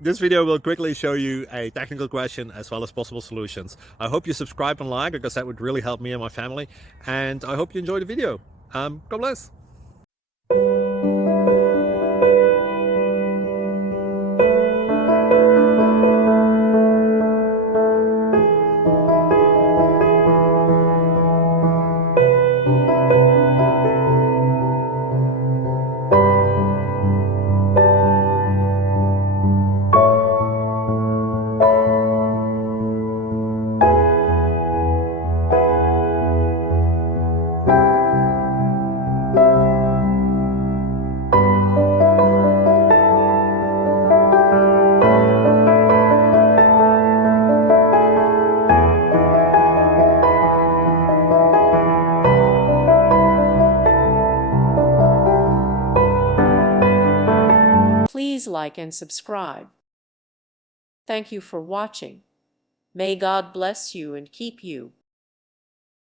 This video will quickly show you a technical question as well as possible solutions. I hope you subscribe and like, because that would really help me and my family. And I hope you enjoy the video. God bless. Please like and subscribe. Thank you for watching. May God bless you and keep you.